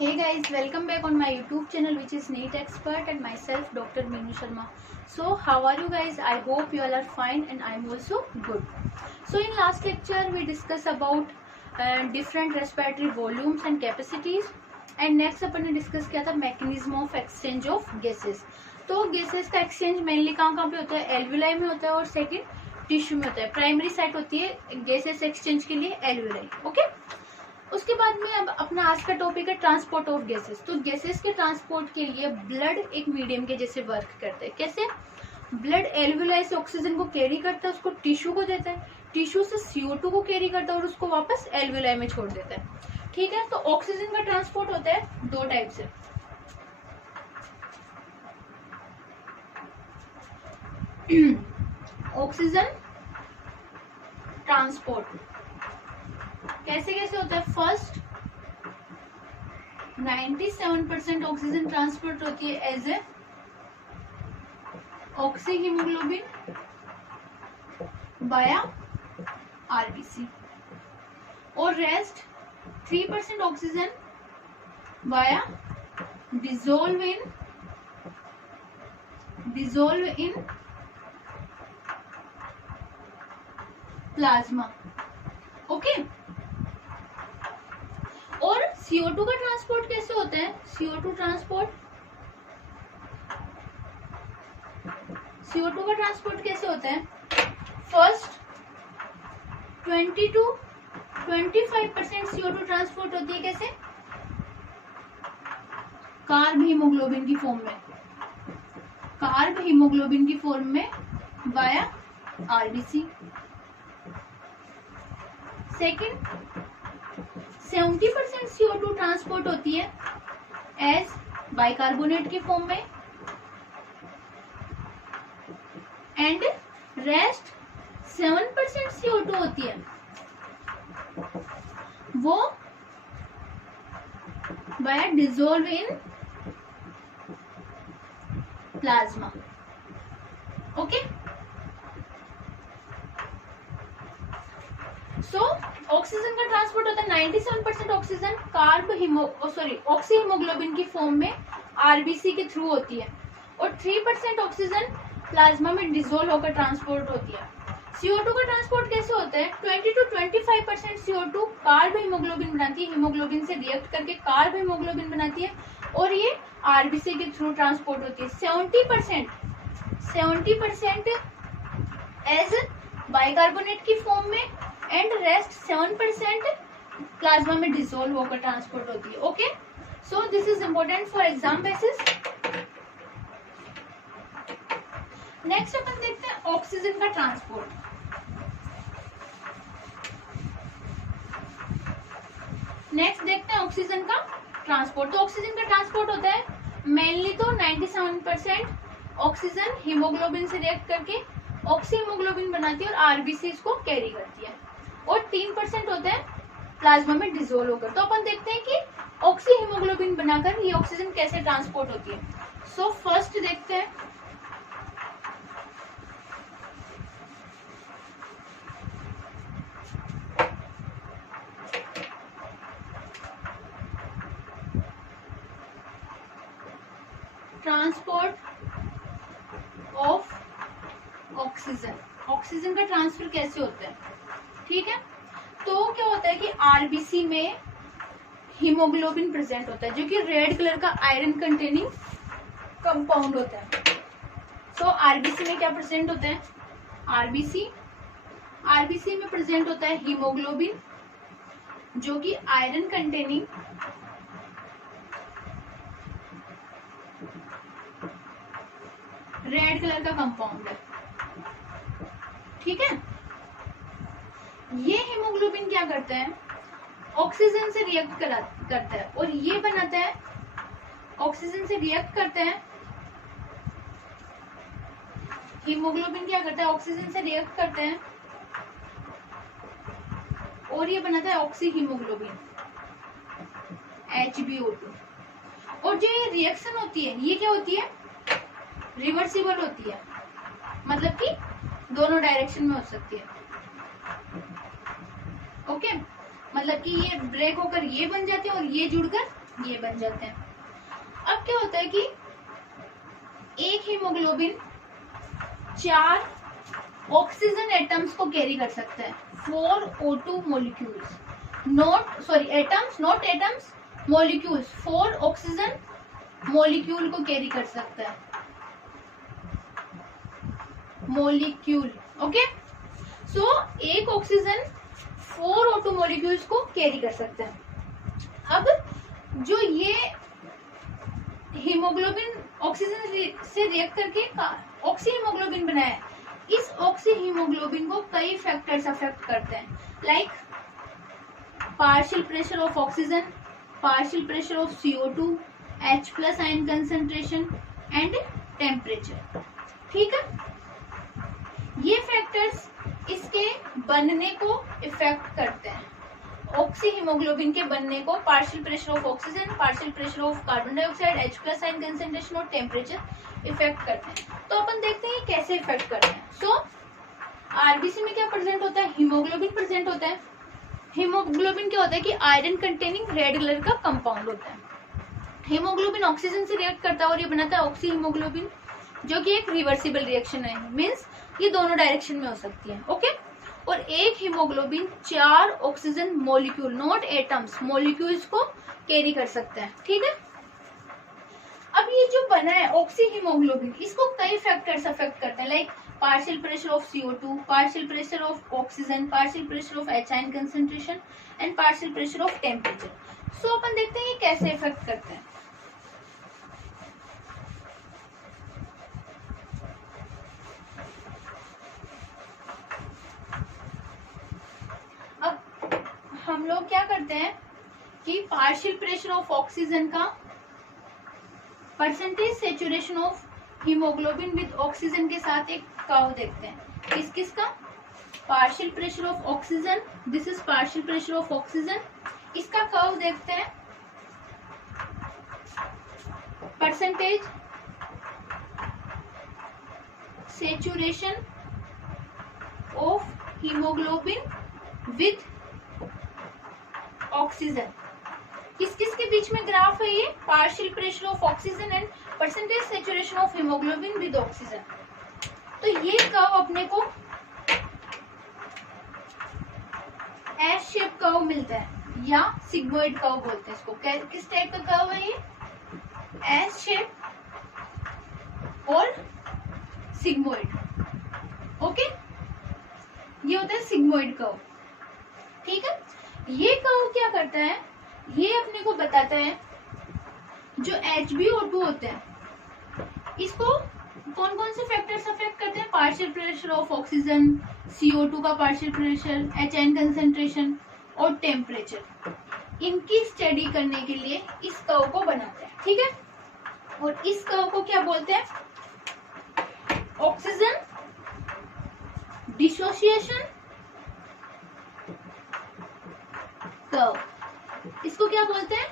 Hey guys, welcome back on my YouTube channel which is NEET Expert and myself Dr. Meenu Sharma. So how are you guys? I hope you all are fine and I am also good. So in last lecture we discussed about different respiratory volumes and capacities and next अपन ने discuss किया था mechanism of exchange of gases. तो gases का exchange mainly कहाँ पे होता है? Alveoli में होता है और सेकंड टिश्यू में होता है. प्राइमरी साइट होती है गैसेस एक्सचेंज के लिए एल्विलाई. ओके, उसके बाद में अब अपना आज का टॉपिक है ट्रांसपोर्ट ऑफ गैसेस. तो गैसेस के ट्रांसपोर्ट के लिए ब्लड एक मीडियम के जैसे वर्क करता है. कैसे? ब्लड एल्विलाई से ऑक्सीजन को कैरी करता है, उसको टिश्यू को देता है, टिश्यू से CO2 को कैरी करता है और उसको वापस एल्विलाई में छोड़ देता है. ठीक है, तो ऑक्सीजन का ट्रांसपोर्ट होता है दो टाइप से. ऑक्सीजन ट्रांसपोर्ट कैसे कैसे होता है? फर्स्ट 97% ऑक्सीजन ट्रांसपोर्ट होती है एज ए ऑक्सी हीमोग्लोबिन बाया आरबीसी और रेस्ट 3% ऑक्सीजन बाया डिसॉल्व इन प्लाज्मा. ओके, और CO2 का ट्रांसपोर्ट कैसे होता है? CO2 का ट्रांसपोर्ट कैसे होता है? फर्स्ट 20 to 25% CO2 ट्रांसपोर्ट होती है. कैसे? कार्ब हीमोग्लोबिन की फॉर्म में via RBC. Second 70% CO2 transport होती है एज बाइकार्बोनेट की फॉर्म में एंड रेस्ट 7% CO2 होती है वो by dissolve in plasma. Okay, so oxygen का ट्रांसपोर्ट होता है 97% ऑक्सीजन ऑक्सी हीमोग्लोबिन की फॉर्म में आरबीसी के थ्रू होती है और 3% ऑक्सीजन प्लाज्मा में डिसॉल्व होकर ट्रांसपोर्ट होती है. CO2 का ट्रांसपोर्ट कैसे होता है? 20 to 25% CO2 कार्ब हीमोग्लोबिन बनाती है, हीमोग्लोबिन से रिएक्ट करके कार्ब हीमोग्लोबिन बनाती है और ये आरबीसी के थ्रू ट्रांसपोर्ट होती है. 70% एज बाइकार्बोनेट की फॉर्म में एंड रेस्ट 7% प्लाज्मा में डिसॉल्व होकर ट्रांसपोर्ट होती है. Okay, so this is important for exam basis. Next अपन देखते हैं ऑक्सीजन का ट्रांसपोर्ट. नेक्स्ट देखते हैं ऑक्सीजन का ट्रांसपोर्ट. तो ऑक्सीजन का ट्रांसपोर्ट होता है मेनली तो 97% ऑक्सीजन हीमोग्लोबिन से रिएक्ट करके ऑक्सी हीमोग्लोबिन बनाती है और आरबीसी इसको कैरी करती है और 3% होता है प्लाज्मा में डिसॉल्व होकर. तो अपन देखते हैं कि ऑक्सी हीमोग्लोबिन बनाकर ये ऑक्सीजन कैसे ट्रांसपोर्ट होती है. सो फर्स्ट देखते हैं ट्रांसपोर्ट ऑफ ऑक्सीजन. ऑक्सीजन का ट्रांसफर कैसे होता है? ठीक है, तो क्या होता है कि आरबीसी में हीमोग्लोबिन प्रेजेंट होता है जो कि रेड कलर का आयरन कंटेनिंग कंपाउंड होता है. तो आरबीसी में क्या प्रेजेंट होता है? आरबीसी में प्रेजेंट होता है हीमोग्लोबिन जो कि आयरन कंटेनिंग रेड कलर का कंपाउंड है. ठीक है, ये हीमोग्लोबिन क्या करता है? ऑक्सीजन से रिएक्ट करता है और ये बनाता है ऑक्सीजन से रिएक्ट करता है. हीमोग्लोबिन क्या करता है? ऑक्सीजन से रिएक्ट करता है और ये बनाता है ऑक्सी हीमोग्लोबिन HbO2. और जो ये रिएक्शन होती है ये क्या होती है? रिवर्सिबल होती है, मतलब कि दोनों डायरेक्शन में हो सकती है. ओके, मतलब कि ये ब्रेक होकर ये बन जाते हैं और ये जुड़कर ये बन जाते हैं। अब क्या होता है कि एक हीमोग्लोबिन 4 ऑक्सीजन एटम्स को कैरी कर सकता है, 4 O2 molecules, atoms, molecules, 4 oxygen molecule को कैरी कर सकता है, मॉलिक्यूल। ओके, सो एक ऑक्सीजन 4 O2 मॉलिक्यूल्स को कैरी कर सकता है। अब जो ये हीमोग्लोबिन ऑक्सीजन से रिएक्ट करके ऑक्सी हीमोग्लोबिन बनाया है, इस ऑक्सी हीमोग्लोबिन को कई फैक्टर्स अफेक्ट करते हैं, like partial pressure of oxygen, partial pressure of CO2, H+ ion concentration and temperature. ठीक है, ये फैक्टर्स इसके बनने को इफेक्ट करते हैं, ऑक्सी हीमोग्लोबिन के बनने को partial pressure of oxygen, partial pressure of carbon dioxide, H+ ion concentration और टेम्परेचर इफेक्ट करते हैं। तो अपन देखते हैं कैसे इफेक्ट करते हैं। सो आरबीसी में क्या प्रेजेंट होता है, हीमोग्लोबिन प्रेजेंट होता है। हीमोग्लोबिन क्या होता है कि आयरन कंटेनिंग रेड कलर का कंपाउंड होता है। हीमोग्लोबिन ऑक्सीजन से रिएक्ट करता है और ये बनाता है ऑक्सी हीमोग्लोबिन, जो कि एक रिवर्सिबल रिएक्शन है, मीन्स ये दोनों डायरेक्शन में हो सकती है। ओके, और एक haemoglobin 4 oxygen molecule, not atoms, molecules को कैरी कर सकता है। ठीक है, अब ये जो बना है ऑक्सी हीमोग्लोबिन, इसको कई फैक्टर्स अफेक्ट करते हैं, like partial pressure of CO2, partial pressure of oxygen, partial pressure of H ion concentration and partial pressure of temperature. So अपन देखते हैं ये कैसे इफेक्ट करते हैं। हम लोग क्या करते हैं कि पार्शियल प्रेशर ऑफ ऑक्सीजन का percentage saturation of haemoglobin with oxygen के साथ एक कर्व देखते हैं। किसका, partial pressure of oxygen, this is partial pressure of oxygen, इसका कर्व देखते हैं, percentage saturation of haemoglobin with oxygen. किस किस के बीच में ग्राफ है ये, partial pressure of oxygen and percentage saturation of haemoglobin with oxygen. तो ये कर्व अपने को एस शेप कर्व मिलता है या सिग्मोइड कर्व बोलते हैं इसको। किस टाइप का कर्व है ये, एस शेप और सिग्मोइड। ओके, ये होता है सिग्मोइड कर्व। ठीक है, ये कर्व क्या करता है, ये अपने को बताता है जो HbO2 होते हैं, इसको कौन कौन से फैक्टर्स अफेक्ट करते हैं, partial pressure of oxygen, CO2 का partial pressure, H ion concentration और टेम्परेचर, इनकी स्टडी करने के लिए इस कर्व को बनाते हैं। ठीक है, और इस कर्व को क्या बोलते हैं, ऑक्सीजन डिसोसिएशन कर्व, इसको क्या बोलते हैं,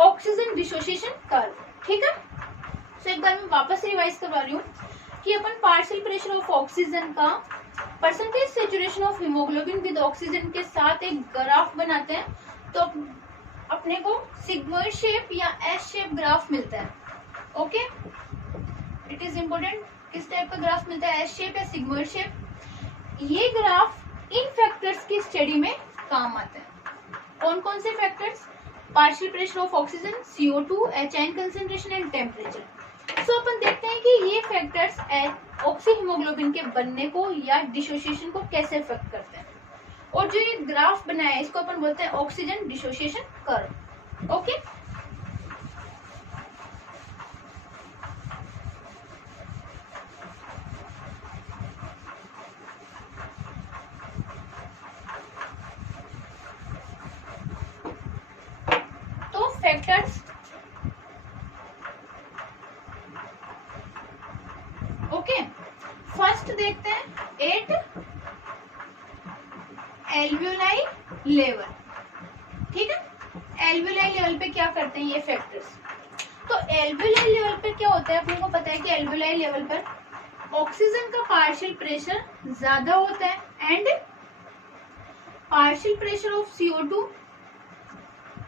ऑक्सीजन डिसोसिएशन कर्व। ठीक है, तो एक बार मैं वापस रिवाइज करवा रही हूँ कि अपन पार्शियल प्रेशर ऑफ ऑक्सीजन का percentage saturation of haemoglobin with oxygen के साथ एक ग्राफ बनाते हैं, तो अपने को सिग्मोइड शेप या एस शेप ग्राफ मिलता है। ओके, इट इज इम्पोर्टेंट, किस टाइप का ग्राफ मिलता है, एस शेप या सिग्मोइड शेप। ये ग्राफ इन फैक्टर्स की स्टडी में काम आता है। कौन कौन से factors, partial pressure of oxygen, CO2, H ion concentration and temperature. So अपन देखते हैं कि ये फैक्टर्स ऑक्सी हीमोग्लोबिन के बनने को या डिसोसिएशन को कैसे इफेक्ट करते हैं। और जो ये ग्राफ बनाया है इसको अपन बोलते हैं oxygen dissociation curve. Okay, factors, okay, first देखते हैं एट एल्वियोलाई लेवल। ठीक है, एल्वियोलाई लेवल पे क्या करते हैं ये फैक्टर्स। तो एल्वियोलाई लेवल पे क्या होता है, अपने को पता है कि एल्वियोलाई लेवल पर ऑक्सीजन का पार्शियल प्रेशर ज्यादा होता है and partial pressure of CO2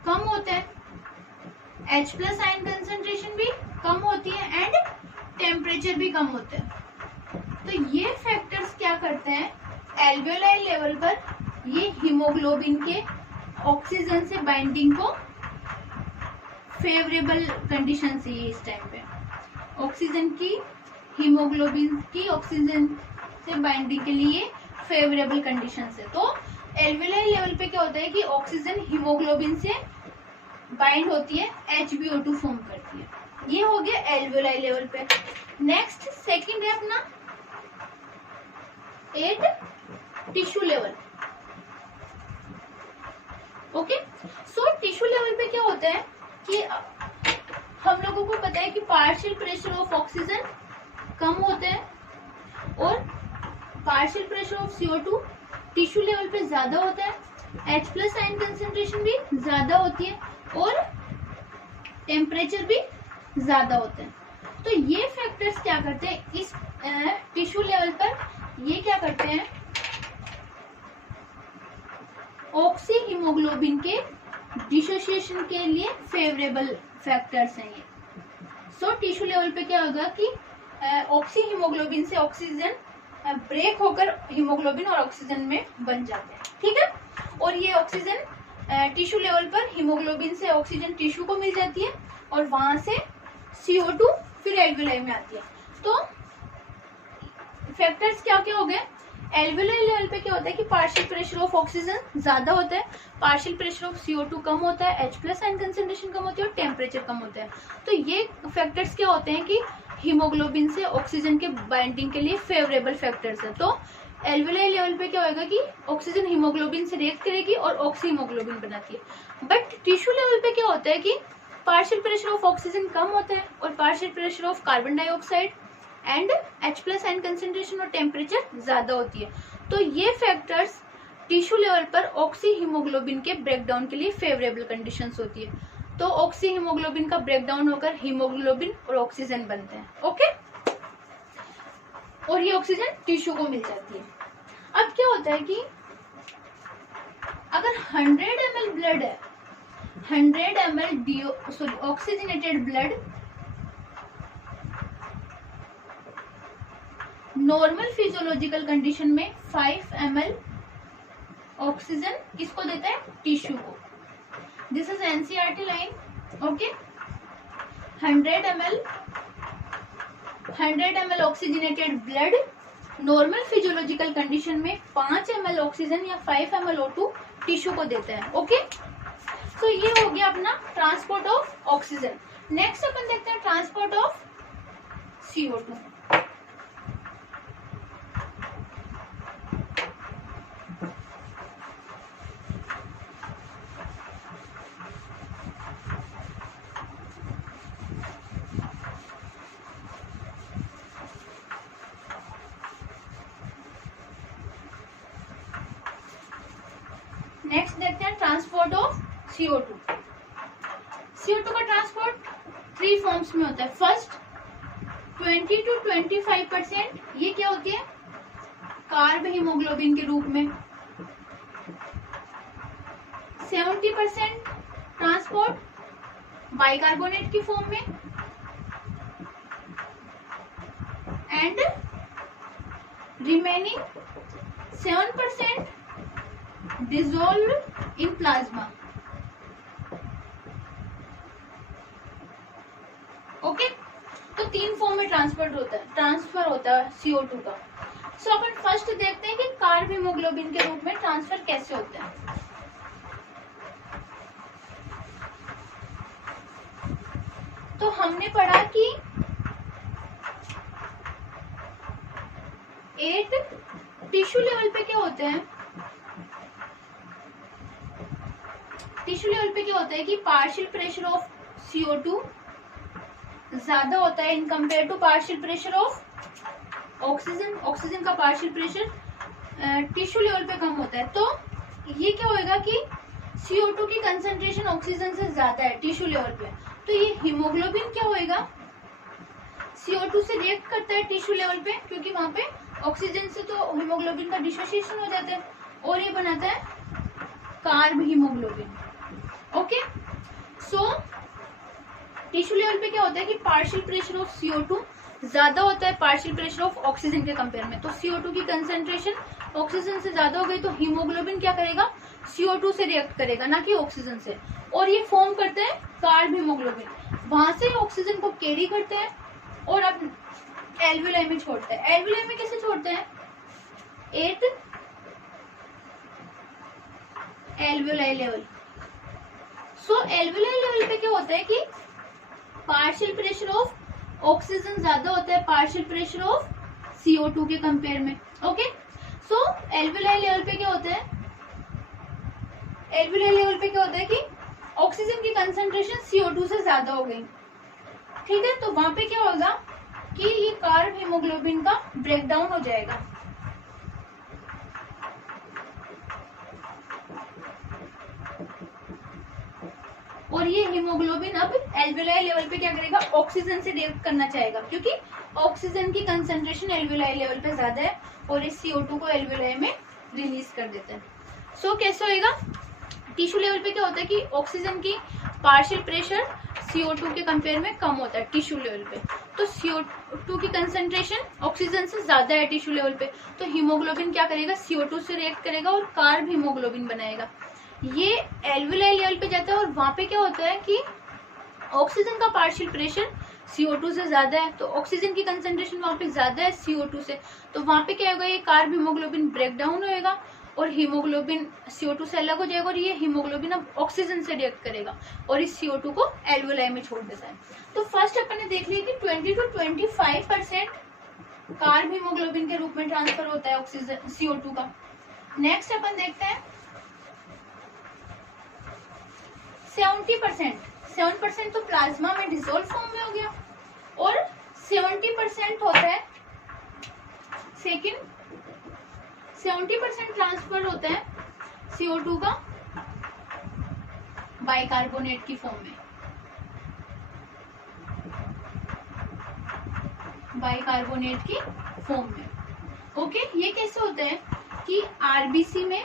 कम होता है, H प्लस आयन कंसेंट्रेशन भी कम होती है एंड टेम्परेचर भी कम होता है। तो ये फैक्टर्स क्या करते हैं, एल्वियोलाई लेवल पर ये हीमोग्लोबिन के ऑक्सीजन से बाइंडिंग को फेवरेबल कंडीशन चाहिए। इस टाइम पे ऑक्सीजन की हीमोग्लोबिन की ऑक्सीजन से बाइंडिंग के लिए फेवरेबल कंडीशन है। तो एल्वियोलाई लेवल पे क्या होता है कि ऑक्सीजन हीमोग्लोबिन से बाइंड होती है, HbO2 फॉर्म करती है। ये हो गया एल्वियोलाई लेवल पे। नेक्स्ट सेकंड है अपना eight tissue level. Okay, so tissue level पे क्या होता है कि हम लोगों को पता है कि पार्शियल प्रेशर ऑफ ऑक्सीजन कम होता है और partial pressure of CO2 tissue level पे ज्यादा होता है, H प्लस आयन कंसेंट्रेशन भी ज्यादा होती है और टेम्परेचर भी ज्यादा होता है। तो ये फैक्टर्स क्या करते हैं इस टिश्यू लेवल पर, ये क्या करते हैं, ऑक्सी हीमोग्लोबिन के डिसोसिएशन के लिए फेवरेबल फैक्टर्स हैं ये। सो टिश्यू लेवल पे क्या होगा कि ऑक्सी हीमोग्लोबिन से ऑक्सीजन ब्रेक होकर हीमोग्लोबिन और ऑक्सीजन में बन जाते हैं, ठीक है। और ये ऑक्सीजन टिश्यू लेवल पर हीमोग्लोबिन से ऑक्सीजन टिश्यू को मिल जाती है और वहां से CO2 फिर एल्वियोलाई में आती है। तो फैक्टर्स क्या क्या हो गए, एल्वियोलाई लेवल पे क्या होता है कि पार्शियल प्रेशर ऑफ ऑक्सीजन ज्यादा होता है, पार्शियल प्रेशर ऑफ CO2 कम होता है, H प्लस आयन कंसेंट्रेशन कम होती है और टेम्परेचर कम होता है। तो ये फैक्टर्स क्या होते हैं कि हीमोग्लोबिन से ऑक्सीजन के बाइंडिंग के लिए फेवरेबल फैक्टर्स है। तो एल्वियोलाई लेवल पे क्या होगा कि ऑक्सीजन हीमोग्लोबिन से रिएक्ट करेगी और ऑक्सी हीमोग्लोबिन बनाती है। बट टिश्यू लेवल पे क्या होता है कि पार्शियल प्रेशर ऑफ ऑक्सीजन कम होता है और partial pressure of carbon dioxide and H plus ion concentration और टेम्परेचर ज्यादा होती है। तो ये फैक्टर्स टिश्यू लेवल पर ऑक्सी हीमोग्लोबिन के ब्रेकडाउन के लिए फेवरेबल कंडीशंस होती है। तो ऑक्सी हीमोग्लोबिन का ब्रेकडाउन होकर हीमोग्लोबिन और ऑक्सीजन बनते हैं, ओके, और ये ऑक्सीजन टिश्यू को मिल जाती है। अब क्या होता है कि अगर 100 ml ब्लड है, 100 ml oxygenated blood normal physiological condition में 5 ml ऑक्सीजन किसको देता है, टिश्यू को। This is NCERT line, okay. 100 ml oxygenated blood normal physiological condition में 5 ml ऑक्सीजन या 5 ml O2 टिश्यू को देता है, ओके। तो ये हो गया अपना ट्रांसपोर्ट ऑफ ऑक्सीजन। नेक्स्ट अपन देखते हैं ट्रांसपोर्ट ऑफ CO2। नेक्स्ट देखते हैं ट्रांसपोर्ट ऑफ CO2। CO2 का ट्रांसपोर्ट 3 फॉर्म्स में होता है। फर्स्ट 20 to 25% ये क्या होती है, कार्ब हीमोग्लोबिन के रूप में। 70% ट्रांसपोर्ट बाइकार्बोनेट की फॉर्म में and remaining 7% dissolved in plasma, okay. तो 3 फॉर्म में ट्रांसफर होता है CO2 का। सो अपन फर्स्ट देखते हैं कि कार्ब हीमोग्लोबिन के रूप में ट्रांसफर कैसे होता है। तो हमने पढ़ा कि 8 टिश्यू लेवल पे क्या होते हैं, टिश्यू लेवल पे क्या होता है कि पार्शियल प्रेशर ऑफ CO2 ज्यादा होता है in compare to partial pressure of oxygen. Oxygen का पार्शियल प्रेशर टिश्यू लेवल पे कम होता है। तो ये क्या होएगा कि CO2 की कंसेंट्रेशन ऑक्सीजन से ज्यादा है टिश्यू लेवल पे। तो ये हीमोग्लोबिन क्या होएगा, CO2 से रिएक्ट करता है टिश्यू लेवल पे, क्योंकि वहां पे ऑक्सीजन से तो हीमोग्लोबिन का डिसोसिएशन हो जाता है और ये बनाता है carb haemoglobin, okay. So tissue level पे क्या होता है कि पार्शियल प्रेशर ऑफ CO2 ज्यादा होता है पार्शियल प्रेशर ऑफ ऑक्सीजन के कंपेयर में। तो CO2 की कंसेंट्रेशन ऑक्सीजन से ज्यादा हो गई तो हीमोग्लोबिन क्या करेगा, CO2 से रिएक्ट करेगा, ना कि ऑक्सीजन से, और ये फॉर्म करते हैं कार्ब हीमोग्लोबिन। वहां से ऑक्सीजन को कैरी करते हैं और अब एल्वियोलाई में छोड़ते हैं। एल्वियोलाई में कैसे छोड़ते हैं, 8 एल्वियोलाई लेवल। सो एल्वियोलाई लेवल पे क्या होता है कि पार्शियल प्रेशर ऑफ ऑक्सीजन ज्यादा होता है पार्शियल प्रेशर ऑफ CO2 के कंपेयर में। ओके, सो एल्वियोलाई लेवल पे क्या होता है, एल्वियोलाई लेवल पे क्या होता है कि ऑक्सीजन की कंसंट्रेशन CO2 से ज्यादा हो गई। ठीक है, तो वहां पे क्या होगा कि ये कार्ब हीमोग्लोबिन का ब्रेकडाउन हो जाएगा। और ये हीमोग्लोबिन अब एल्वियोलाई लेवल पे क्या करेगा, ऑक्सीजन से रिएक्ट करना चाहेगा, क्योंकि ऑक्सीजन की कंसंट्रेशन एल्वियोलाई लेवल पे ज्यादा है और इस CO2 को एल्वियोलाई में रिलीज कर देते हैं। सो कैसे होएगा, टिश्यू लेवल पे क्या होता है कि ऑक्सीजन की पार्शियल प्रेशर CO2 के कंपेयर में कम होता है टिश्यू लेवल पे, तो CO2 की कंसंट्रेशन ऑक्सीजन से ज्यादा है टिश्यू लेवल पे, तो हीमोग्लोबिन क्या करेगा, CO2 से रिएक्ट करेगा और कार्ब हीमोग्लोबिन बनाएगा। ये एल्वियोलाई लेवल पे जाता है और वहां पे क्या होता है कि ऑक्सीजन का पार्शियल प्रेशर CO2 से ज्यादा है, तो ऑक्सीजन की कंसंट्रेशन वहां पे ज्यादा है CO2 से, तो वहां पे क्या होगा, ये कार्ब हीमोग्लोबिन ब्रेक डाउन होएगा और हीमोग्लोबिन CO2 से अलग हो जाएगा और ये हीमोग्लोबिन अब ऑक्सीजन से रिएक्ट करेगा और इस CO2 को एल्वियोलाई में छोड़ देता है। तो फर्स्ट अपन ने देख लिया कि 20 to 25% कार्ब हीमोग्लोबिन के रूप में ट्रांसफर होता है ऑक्सीजन CO2 का। नेक्स्ट अपन देखते हैं 7% तो प्लाज्मा में डिसोल्व फॉर्म में हो गया और 70% होता है, सेकेंड 70% ट्रांसफर होता है CO2 का बाइकार्बोनेट की फॉर्म में, बाइकार्बोनेट की फॉर्म में। ओके, ये कैसे होता है कि RBC में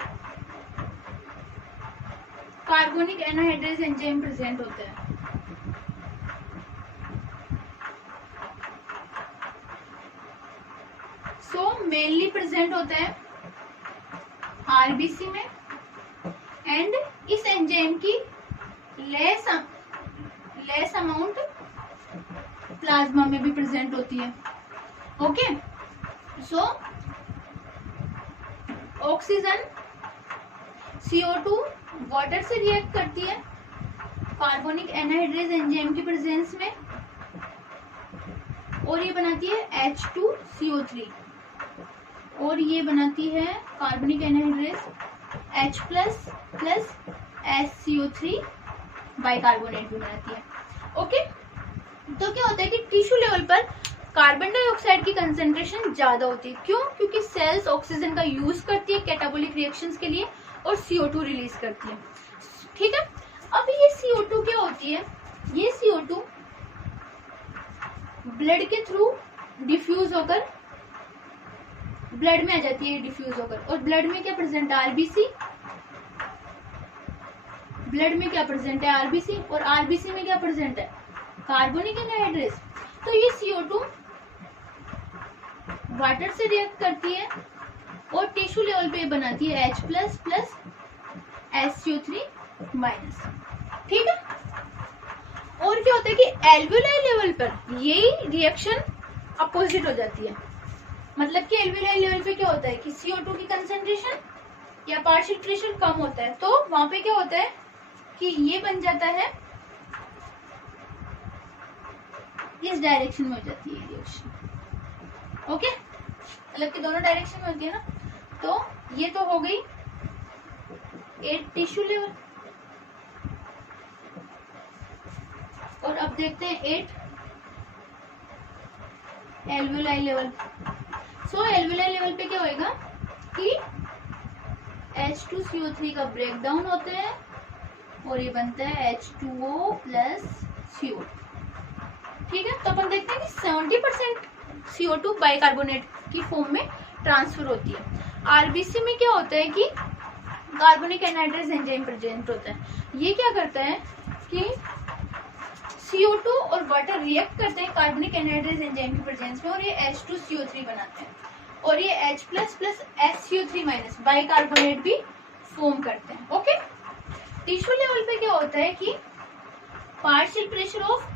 कार्बोनिक एनहाइड्रेज एंजाइम प्रेजेंट होता है। सो मेनली प्रेजेंट होता है RBC में एंड इस एंजाइम की लेस अमाउंट प्लाज्मा में भी प्रेजेंट होती है। Okay, so oxygen CO2 water से रिएक्ट करती है कार्बोनिक एनहाइड्रेज एंजाइम की प्रेजेंस में और ये बनाती है H2CO3 और ये बनाती है carbonic anhydrase H plus SCO3 bicarbonate भी बनाती है। ओके, तो क्या होता है कि टिश्यू लेवल पर कार्बन डाइऑक्साइड की कंसेंट्रेशन ज्यादा होती है। क्यों? क्योंकि सेल्स ऑक्सीजन का यूज करती है कैटाबोलिक रिएक्शंस के लिए और CO2 रिलीज करती है। ठीक है, अब ये CO2 क्या होती है, ये CO2 ब्लड के थ्रू डिफ्यूज होकर ब्लड में आ जाती है, डिफ्यूज होकर, और ब्लड में क्या प्रेजेंट है, RBC, ब्लड में क्या प्रेजेंट है, RBC, और RBC में क्या प्रेजेंट है, कार्बोनिक एनहाइड्रेज। तो ये CO2 वाटर से रिएक्ट करती है और टिश्यू लेवल पे बनाती है H प्लस SCO3 माइनस। ठीक है, और क्या होता है कि एल्वियोलाई लेवल पर यही रिएक्शन अपोजिट हो जाती है। मतलब कि एल्वियोलाई लेवल पे क्या होता है कि CO2 की कंसेंट्रेशन या पार्शियल प्रेशर कम होता है, तो वहां पे क्या होता है कि ये बन जाता है, इस डायरेक्शन में हो जाती है रिएक्शन। ओके, मतलब कि दोनों डायरेक्शन में होती है ना। तो ये तो हो गई 8 टिश्यू लेवल, और अब देखते हैं 8 एल्वियोलाई लेवल। सो एल्वियोलाई लेवल पे क्या होएगा कि H2CO3 का ब्रेकडाउन होता है और ये बनता है H2O प्लस CO। ठीक है, तो अपन देखते हैं कि 70% CO2 बाइकार्बोनेट की फॉर्म में ट्रांसफर होती है। RBC में क्या होता है कि कार्बोनिक एनहाइड्रेज एंजाइम प्रेजेंट होता है। ये क्या करता है कि CO2 और वाटर रिएक्ट करते हैं कार्बनिक एनहाइड्रेज एंजाइम की प्रेजेंस में और ये H2CO3 बनाते हैं और ये H plus SCO3 minus bicarbonate भी फॉर्म करते हैं। ओके, टिश्यू लेवल पे क्या होता है कि पार्शियल प्रेशर ऑफ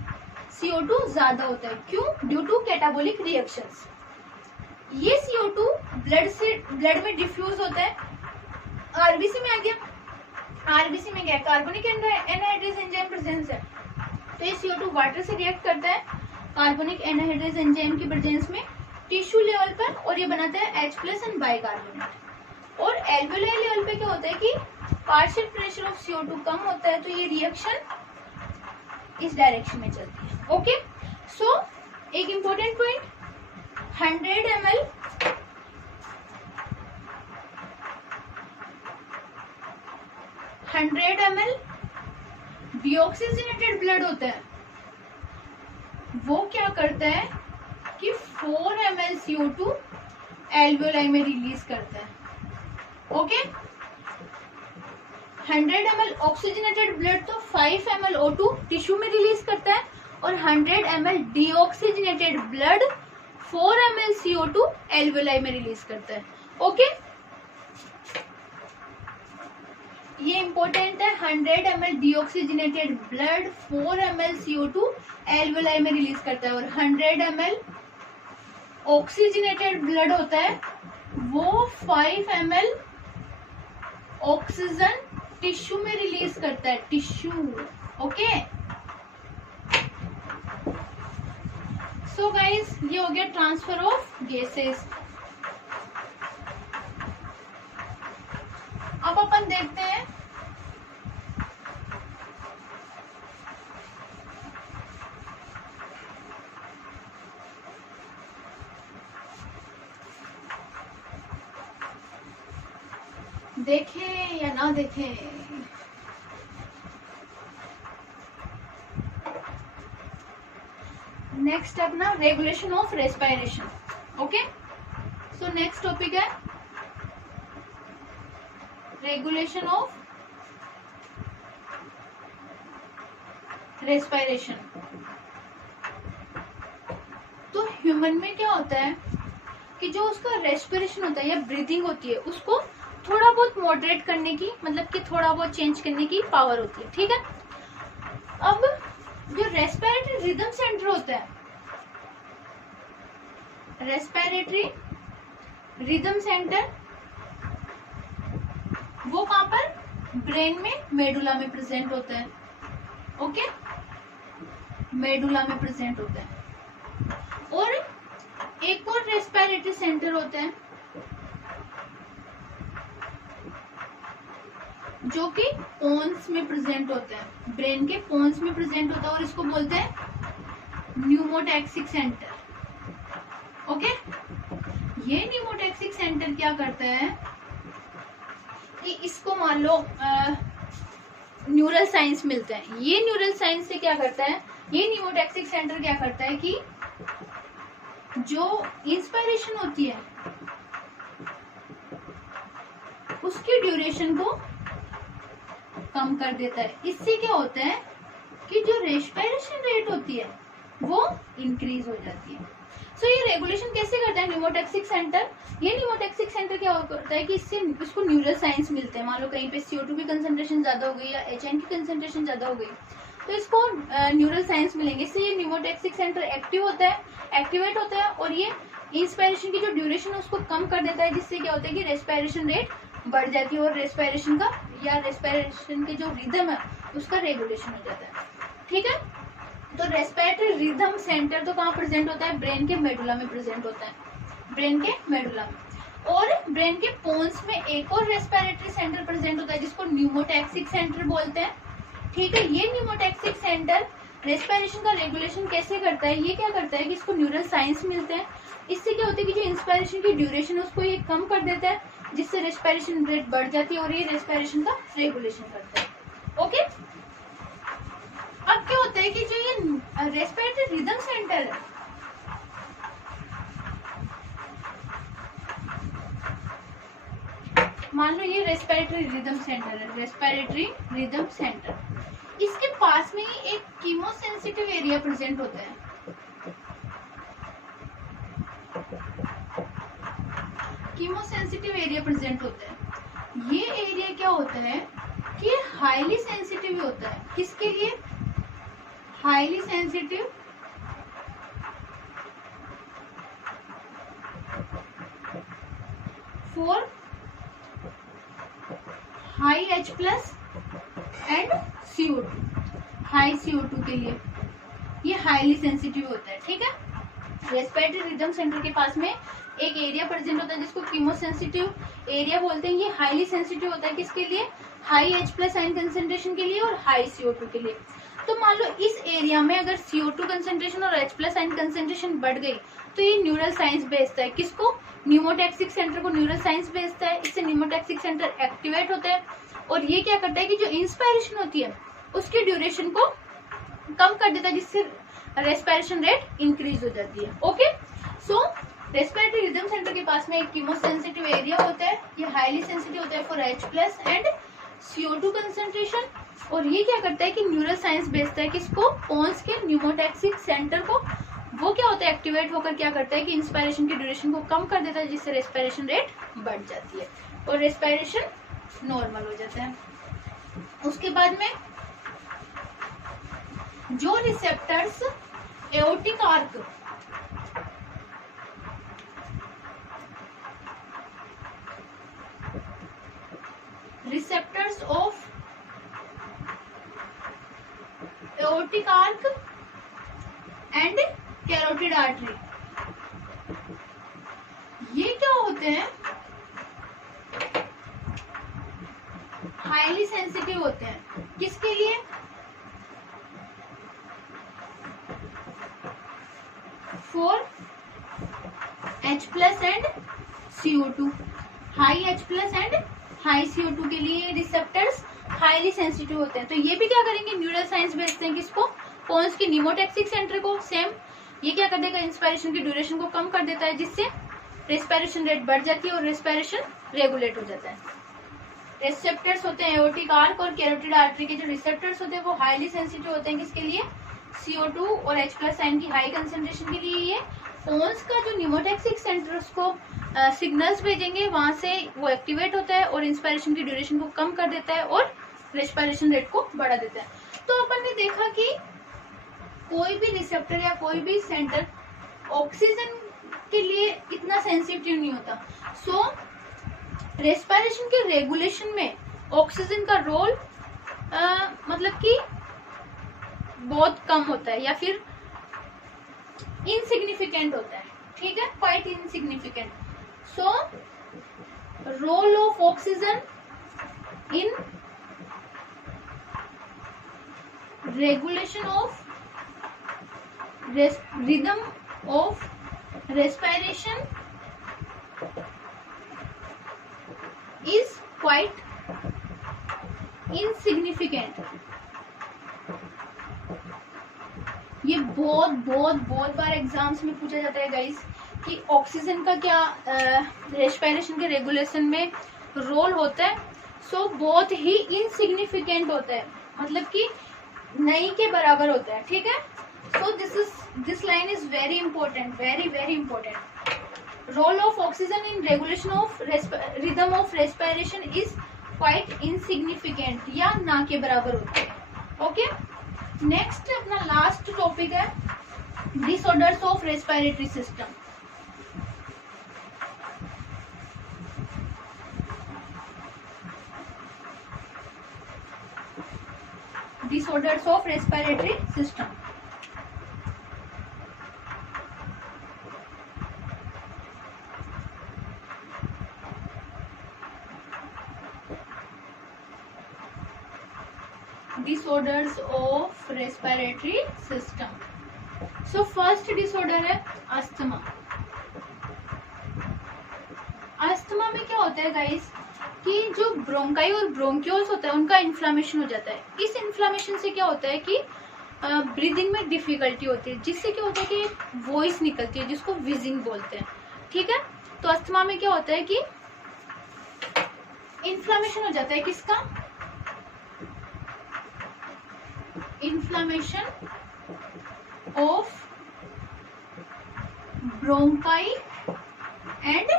CO2 ज्यादा होता है। क्यों? Due to catabolic reactions. ये CO2 ब्लड में डिफ्यूज होता है, आरबीसी में आ गया। आरबीसी में क्या है? कार्बनिक एनहाइड्रेज एंजाइम प्रेजेंस है, तो ये CO2 वाटर से रिएक्ट करता है कार्बनिक एनहाइड्रेज एंजाइम की प्रेजेंस में टिश्यू लेवल पर और ये बनाता है H प्लस एंड बाइकार्बोनेट। और एल्वेओलाई लेवल पे क्या होता है कि पार्शियल प्रेशर ऑफ CO2 कम होता है, तो ये रिएक्शन इस डायरेक्शन में चलती है। ओके, सो एक important point, 100 ml deoxygenated blood होता है, वो क्या करता है कि 4 ml CO2 एल्वेओलाई में रिलीज करता है। ओके, 100 ml ऑक्सीजनेटेड ब्लड तो 5 ml O2 टिश्यू में रिलीज करता है और 100 ml deoxygenated blood 4 ml CO2 alveoli में रिलीज करता है। ओके, ये इंपॉर्टेंट है। 100 ml deoxygenated blood 4 ml CO2 alveoli में रिलीज करता है और 100 ml ऑक्सीजनेटेड ब्लड होता है, वो 5 ml ऑक्सीजन टिश्यू में रिलीज करता है, टिश्यू। ओके, सो गाइस ये हो गया ट्रांसफर ऑफ गैसेस। अब अपन देखते हैं देखें या ना देखें। नेक्स्ट अपना regulation of respiration. Okay, so next topic है रेगुलेशन ऑफ रेस्पिरेशन। तो ह्यूमन में क्या होता है कि जो उसका रेस्पिरेशन होता है या ब्रीदिंग होती है, उसको थोड़ा बहुत मॉडरेट करने की, मतलब कि थोड़ा बहुत चेंज करने की पावर होती है। ठीक है, अब जो रेस्पिरेटरी रिदम सेंटर होता है, रेस्पिरेटरी रिदम सेंटर, वो कहां पर? ब्रेन में, मेडुला में प्रेजेंट होता है। ओके, मेडुला में प्रेजेंट होता है। और एक और रेस्पिरेटरी सेंटर होता है जो कि पोन्स में प्रेजेंट होता है, ब्रेन के पोन्स में प्रेजेंट होता है और इसको बोलते हैं न्यूमोटैक्सिक सेंटर। ओके, ये न्यूमोटैक्सिक सेंटर क्या करता है कि इसको मान लो न्यूरल साइंस मिलते हैं। ये न्यूरल साइंस से क्या करता है, ये न्यूमोटैक्सिक सेंटर क्या करता है कि जो इंस्पिरेशन होती है उसकी ड्यूरेशन को कम कर देता है। इससे क्या होता है कि जो रेस्पिरेशन रेट होती है वो इंक्रीज हो जाती है। सो ये रेगुलेशन कैसे करता है न्यूमोटैक्सिक सेंटर? ये न्यूमोटैक्सिक सेंटर क्या करता है कि इससे इसको न्यूरल साइंस मिलते हैं। मान लो कहीं पे CO2 की कंसंट्रेशन ज्यादा हो गई या HN की कंसंट्रेशन ज्यादा हो गई, तो इसको न्यूरल साइंस मिलेंगे। इससे ये न्यूमोटैक्सिक सेंटर एक्टिव होता है, एक्टिवेट होता है और ये इंस्पिरेशन की जो ड्यूरेशन है उसको कम कर देता है, जिससे क्या होता है कि रेस्पिरेशन रेट बढ़ जाती है और रेस्पिरेशन का या रेस्पिरेशन के जो रिदम है उसका रेगुलेशन हो जाता है। ठीक है, तो रेस्पिरेटरी रिदम सेंटर तो कहाँ प्रेजेंट होता है? ब्रेन के मेडुला में प्रेजेंट होता है, ब्रेन के मेडुला में। और ब्रेन के पोन्स में एक और रेस्पिरेटरी सेंटर प्रेजेंट होता है जिसको न्यूमोटैक्सिक सेंटर बोलते हैं। ठीक है, ये न्यूमोटैक्सिक सेंटर रेस्पिरेशन का रेगुलेशन कैसे करता है? ये क्या करता है कि इसको न्यूरल साइंस मिलते हैं। इससे क्या होता है कि जो इंस्पिरेशन की ड्यूरेशन है उसको ये कम कर देता है, जिससे रेस्पिरेशन रेट बढ़ जाती है और ये रेस्पिरेशन का रेगुलेशन करता है। ओके, अब क्या होता है कि जो ये रेस्पिरेटरी रिदम सेंटर है, मान लो ये रेस्पिरेटरी रिदम सेंटर है, रेस्पिरेटरी रिदम सेंटर, इसके पास में ही एक कीमोसेंसिटिव एरिया प्रेजेंट होता है। कीमोसेंसिटिव एरिया प्रेजेंट होता है। ये एरिया क्या होता है कि हाईली सेंसिटिव होता है। किसके लिए? Highly sensitive for high H plus and CO2, high CO2 के लिए ये हाईली सेंसिटिव होता है। ठीक है, रेस्पिरेटरी रिदम सेंटर के पास में एक एरिया प्रेजेंट होता है जिसको कीमोसेंसिटिव एरिया बोलते हैं। ये हाईली सेंसिटिव होता है किसके लिए? High H plus ion concentration के लिए और हाई CO2 के लिए। तो मान लो इस एरिया में अगर CO2 कंसेंट्रेशन और H प्लस आयन कंसेंट्रेशन बढ़ गई तो ये न्यूरल साइंस भेजता है। किसको? न्यूमोटैक्सिक सेंटर को न्यूरल साइंस भेजता है। इससे न्यूमोटैक्सिक सेंटर एक्टिवेट होता है और ये क्या करता है कि जो इंस्पायरेशन होती है उसकी ड्यूरेशन को कम कर देता है, जिससे रेस्पिरेशन रेट इंक्रीज हो जाती है। ओके, सो रेस्पिरेटरी रिदम सेंटर के पास में एक कीमोसेंसिटिव एरिया होता है। ये हाईली सेंसिटिव होता है for H plus and CO2 concentration और ये क्या करता है कि न्यूरल साइंस भेजता है किसको? पोन्स के न्यूमोटैक्सिक सेंटर को। वो क्या होता है? एक्टिवेट होकर क्या करता है कि इंस्पायरेशन की ड्यूरेशन को कम कर देता है, जिससे रेस्पिरेशन रेट बढ़ जाती है और रेस्पिरेशन नॉर्मल हो जाता है। उसके बाद में जो receptors aortic arch receptors of aortic arc and carotid artery, ये क्या होते हैं? हाईली सेंसिटिव होते हैं। किसके लिए? For H plus and CO2, high H plus and high CO2 के लिए रिसेप्टर्स हाईली सेंसिटिव होते हैं। तो ये भी क्या करेंगे? न्यूरल साइंस भेजते हैं किसको? पोन्स के न्यूमोटैक्सिक सेंटर को। सेम ये क्या कर देगा? इंस्पायरेशन की ड्यूरेशन को कम कर देता है, जिससे रेस्पिरेशन रेट बढ़ जाती है और रेस्पिरेशन रेगुलेट हो जाता है। रिसेप्टर्स होते हैं एओर्टिक आर्क और कैरोटिड आर्टरी के जो रिसेप्टर्स होते हैं वो हाईली सेंसिटिव होते हैं। किसके लिए? CO2 और H प्लस आयन की हाई कंसेंट्रेशन के लिए। ये पोन्स का जो न्यूमोटैक्सिक सेंटर उसको सिग्नल्स भेजेंगे, वहां से वो एक्टिवेट होता है और इंस्पायरेशन की ड्यूरेशन को कम कर देता है और रेस्पिरेशन रेट को बढ़ा देता है। तो अपन ने देखा कि कोई भी रिसेप्टर या कोई भी सेंटर ऑक्सीजन के लिए इतना सेंसिटिव नहीं होता। सो रेस्पिरेशन के रेगुलेशन में ऑक्सीजन का रोल मतलब कि बहुत कम होता है या फिर इनसिग्निफिकेंट होता है। ठीक है, quite insignificant. So role of oxygen in regulation of rhythm of respiration is quite insignificant. ये बहुत बार एग्जाम्स में पूछा जाता है गाइस कि ऑक्सीजन का क्या रेस्पिरेशन के रेगुलेशन में रोल होता है। सो बहुत ही इनसिग्निफिकेंट होता है, मतलब कि नहीं के बराबर होता है। ठीक है, so this line is very important, very important. Role of oxygen in regulation of rhythm of respiration is quite insignificant, या ना के बराबर होता है। ओके, नेक्स्ट अपना लास्ट टॉपिक है disorders of respiratory system. Disorders of respiratory system. disorders of respiratory system. So first disorder है asthma. Asthma में क्या होता है गाइस कि जो ब्रोंकाई और ब्रोंक्यूल्स होता है उनका इन्फ्लामेशन हो जाता है। इस इन्फ्लामेशन से क्या होता है कि ब्रीदिंग में डिफिकल्टी होती है, जिससे क्या होता है कि वॉइस निकलती है, जिसको विजिंग बोलते हैं। ठीक है, तो अस्थमा में क्या होता है कि इन्फ्लामेशन हो जाता है किसका? inflammation of bronchi and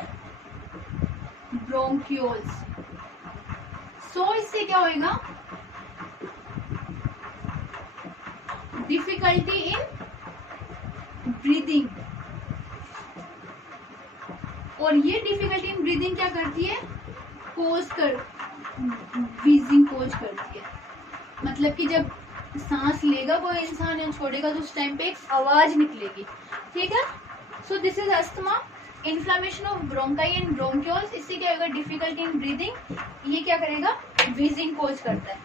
bronchioles. So इससे क्या होएगा, difficulty in breathing, और ये डिफिकल्टी इन ब्रीदिंग क्या करती है, व्हीजिंग कोज करती है। मतलब कि जब सांस लेगा कोई इंसान या छोड़ेगा तो उस टाइम पे एक आवाज निकलेगी, ठीक है। So this is asthma, inflammation of bronchi and bronchioles. इससे क्या होगा, डिफिकल्टी इन ब्रीदिंग, ये क्या करेगा, व्हीजिंग कोज करता है।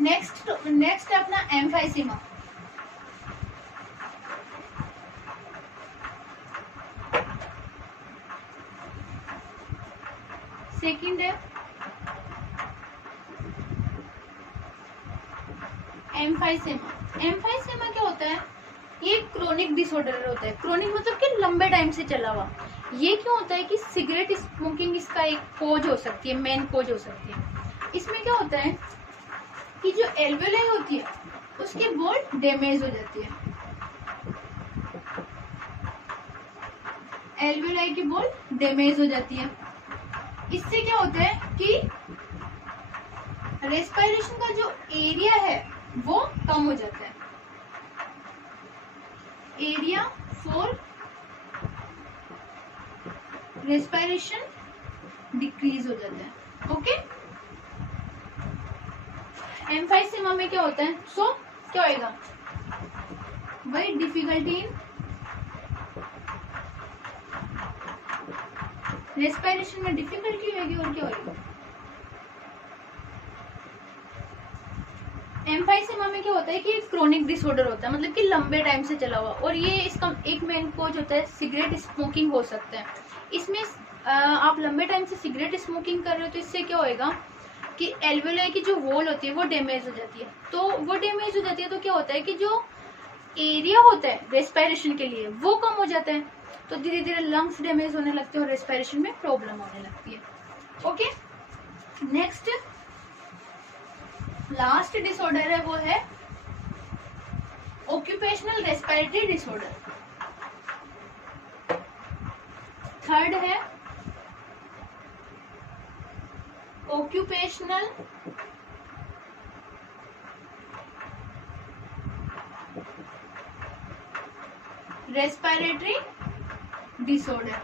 नेक्स्ट है अपना एम्फाइसीमा। सेकंड है एम्फाइसेमा। एम्फाइसेमा क्या होता है, ये क्रोनिक डिसऑर्डर होता है। क्रोनिक मतलब कि लंबे टाइम से चला हुआ। ये क्यों होता है कि सिगरेट स्मोकिंग इसका एक कोज हो सकती है, मेन कोज हो सकती है। इसमें क्या होता है कि जो एल्वेलाई होती है उसकी वॉल डैमेज हो जाती है, एल्वेलाई की वॉल डैमेज हो जाती है। इससे क्या होता है कि रेस्पिरेशन का जो एरिया है वो कम हो जाता है, एरिया फॉर रेस्पिरेशन डिक्रीज हो जाता है। ओके, एम्फाइसेमा में क्या होता है, सो क्या होएगा, वही डिफिकल्टी इन रेस्पिरेशन में डिफिकल्टी होगी, और क्या होगी, एम्फाइसेमा में क्या होता है कि क्रोनिक डिसऑर्डर होता है, मतलब कि लंबे टाइम से चला हुआ, और ये इसका एक मेन कोज होता है सिगरेट स्मोकिंग हो सकता है। इसमें आप लंबे टाइम से सिगरेट स्मोकिंग कर रहे हो तो इससे क्या होएगा कि एल्वेलाई की जो वॉल होती है वो डैमेज हो जाती है। तो वो डैमेज हो जाती है तो क्या होता है कि जो एरिया होता है रेस्पिरेशन के लिए वो कम हो जाता है, तो धीरे धीरे लंग्स डैमेज होने लगते हैं और रेस्पिरेशन में प्रॉब्लम होने लगती है। ओके, नेक्स्ट लास्ट डिसऑर्डर है वो है ऑक्यूपेशनल रेस्पिरेटरी डिसऑर्डर। थर्ड है occupational respiratory disorder.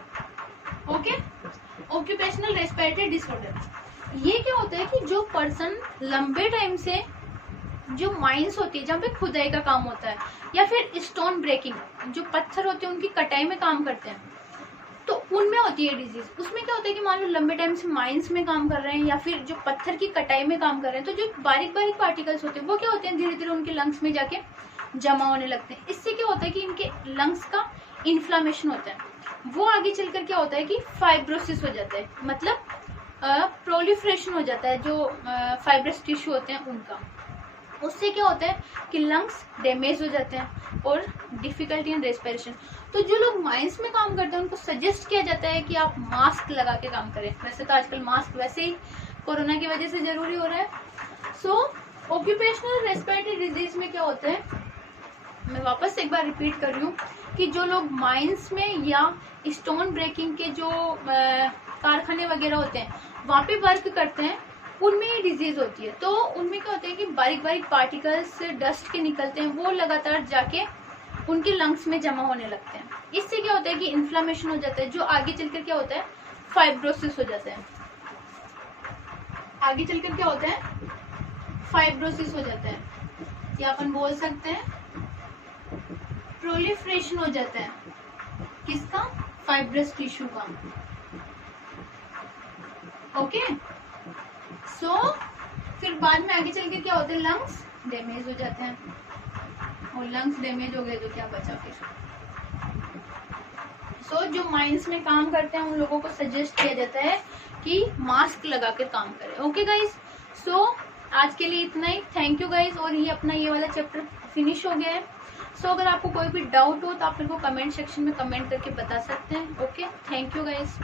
Okay, occupational respiratory disorder ये क्या होता है कि जो पर्सन लंबे टाइम से जो माइंस होती है जहाँ पे खुदाई का काम होता है, या फिर स्टोन ब्रेकिंग, जो पत्थर होते हैं उनकी कटाई में काम करते हैं, तो उनमें होती है डिजीज। उसमें क्या होता है कि मान लो लंबे टाइम से माइंस में काम कर रहे हैं या फिर जो पत्थर की कटाई में काम कर रहे हैं, तो जो बारीक बारीक पार्टिकल्स होते हैं वो क्या होते हैं धीरे धीरे उनके लंग्स में जाके जमा होने लगते हैं। इससे क्या होता है कि इनके लंग्स का इन्फ्लामेशन होता है, वो आगे चलकर क्या होता है कि फाइब्रोसिस हो जाता है, मतलब प्रोलिफरेशन हो जाता है जो फाइब्रस टिश्यू होते हैं उनका। उससे क्या होता है कि लंग्स डैमेज हो जाते हैं और डिफिकल्टी इन रेस्पिरेशन। तो जो लोग माइंस में काम करते हैं उनको सजेस्ट किया जाता है कि आप मास्क लगा के काम करें। वैसे तो आजकल मास्क वैसे ही कोरोना की वजह से जरूरी हो रहा है। सो ऑक्यूपेशनल रेस्पिरेटरी डिजीज में क्या होता है, मैं वापस एक बार रिपीट कर रही हूँ कि जो लोग माइंस में या स्टोन ब्रेकिंग के जो कारखाने वगैरह होते हैं वहाँ पे वर्क करते हैं, उनमें ये डिजीज होती है। तो उनमें क्या होता है कि बारीक बारीक पार्टिकल्स डस्ट के निकलते हैं, वो लगातार जाके उनके लंग्स में जमा होने लगते हैं। इससे क्या होता है कि इन्फ्लामेशन हो जाता है, जो आगे चलकर क्या होता है फाइब्रोसिस हो जाता है। आगे चलकर क्या होता है फाइब्रोसिस हो जाता है, या अपन बोल सकते हैं प्रोलिफरेशन हो जाता है। किसका, फाइब्रस टिश्यू का। ओके, सो फिर बाद में आगे चल के क्या होते हैं लंग्स डैमेज हो जाते हैं, और लंग्स डैमेज हो गए तो क्या बचा फिर। सो जो माइंस में काम करते हैं उन लोगों को सजेस्ट किया जाता है कि मास्क लगा कर काम करें। ओके गाइज, सो आज के लिए इतना ही। थैंक यू गाइज, और ये अपना ये वाला चैप्टर फिनिश हो गया है। सो अगर आपको कोई भी डाउट हो तो आप मेरे को कमेंट सेक्शन में कमेंट करके बता सकते हैं। Okay, thank you guys.